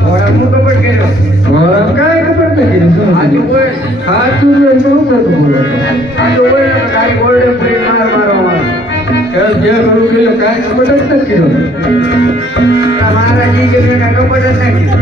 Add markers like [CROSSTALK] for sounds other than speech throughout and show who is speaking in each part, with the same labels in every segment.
Speaker 1: Forum
Speaker 2: તો પર કર્યો ફોરમ કાય ખબર
Speaker 1: ન
Speaker 2: કર્યો આજે ઓય હા તું ને શું કરતો બોલો આજે ઓય ને કાઈ બોર્ડ ફ્રી માર મારો કે જે કરું કે કાઈ ખબર ન તમારા જી કે ને ખબર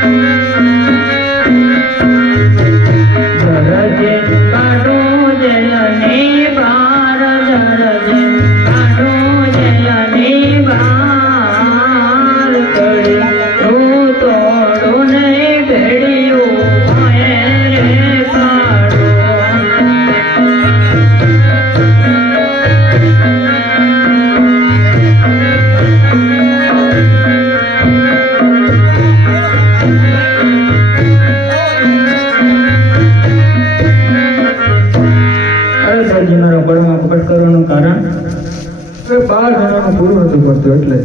Speaker 2: Thank you. હતો એટલે.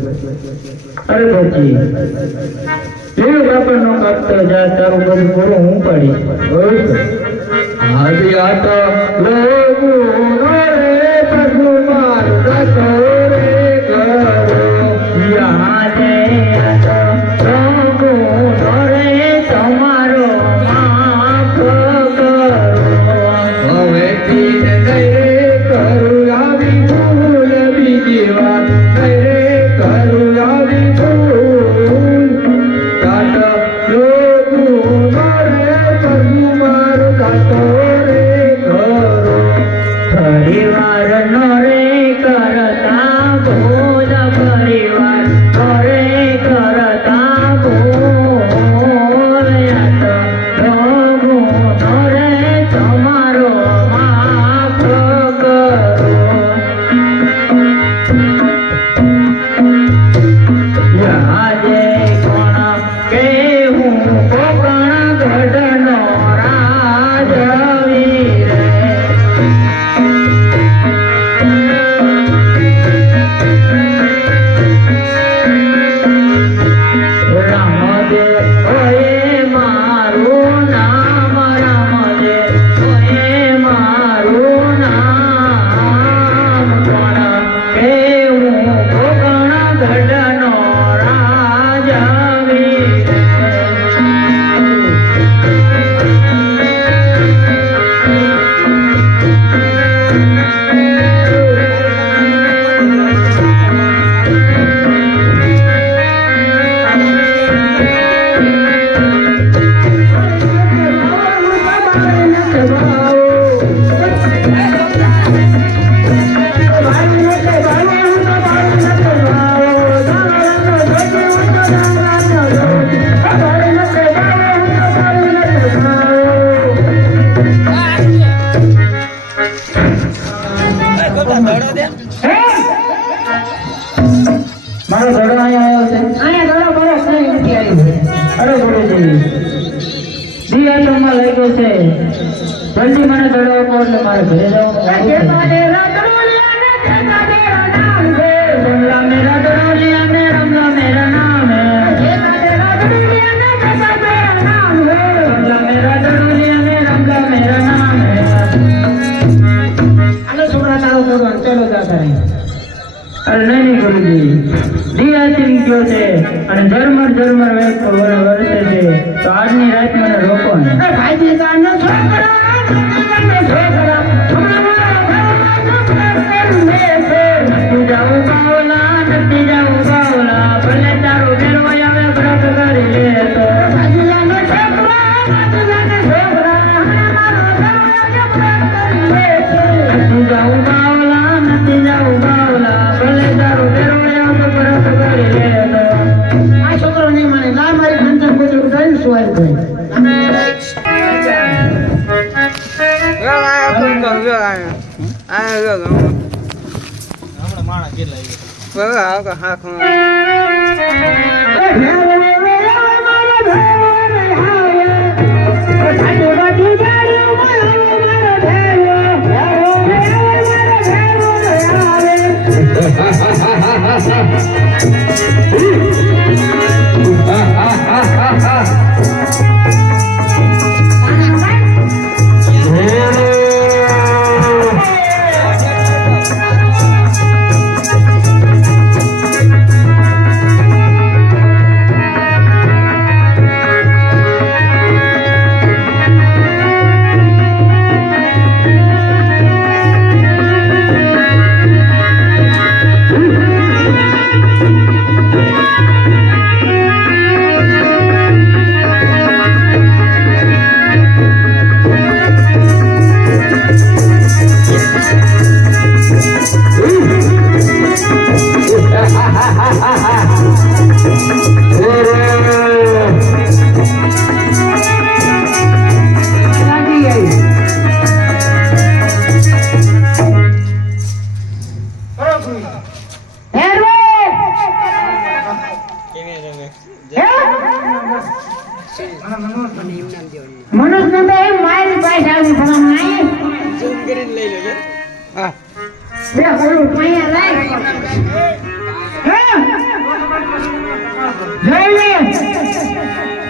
Speaker 3: અરે પછી તે બાપા નો કાપતો જા, તારું બધું પૂરું હું પાડી
Speaker 2: હાજી, આ તો મારો
Speaker 3: ઘડો અહીંયા આવ્યો છે.
Speaker 4: અહીંયા ઘડો બરો સહી નથી આવી છે.
Speaker 3: અરે ઘડો જોઈએ લઈ ગયો છે. જલ્દી મને ઘડો આપો એટલે મારે ઘરે જવાનું રહ્યો છે. અને ઝરમર ઝરમર
Speaker 4: વહેતો વરસાદ માણસ કેટલા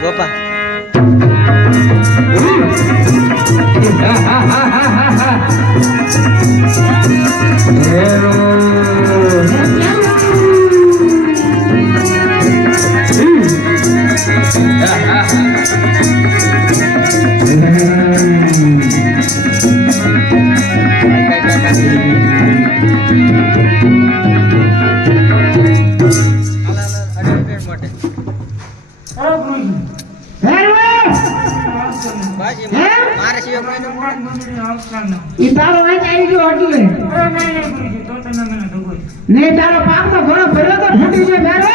Speaker 4: போப்பா [LAUGHS] ઈ તારો વાંચ આવી ગયો એટલે ને તારો પાપ તો ઘણો ભર્યો તો ફૂટી ગયો મેરો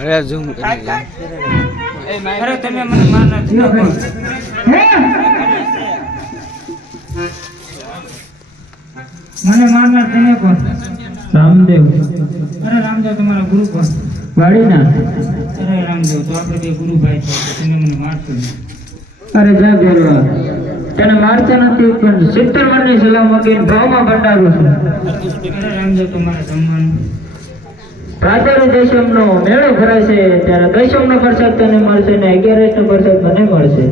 Speaker 2: અરે ઝૂમ
Speaker 3: અરે તમે મને મારના છો.
Speaker 4: હે?
Speaker 3: મને મારનાર તમે કોણ? રામદેવ. અરે રામદેવ તમારા ગુરુ કોણ? વાડીના અરે રામદેવ તો આપણે બે ગુરુભાઈ છે તમે મને મારશો અરે જા બેરવા તને મારતા નથી પણ સિત્તેર મણની સલાહ મૂકીને ભાવમાં ભંડારું છે. અરે રામદેવ તમારે જમવાનું. પ્રાચાર્ય દેશમનો મેળો ભરાય છે ત્યારે દશમનો પ્રસાદ તને મળશે ને અગિયારસનો પ્રસાદ મને મળશે.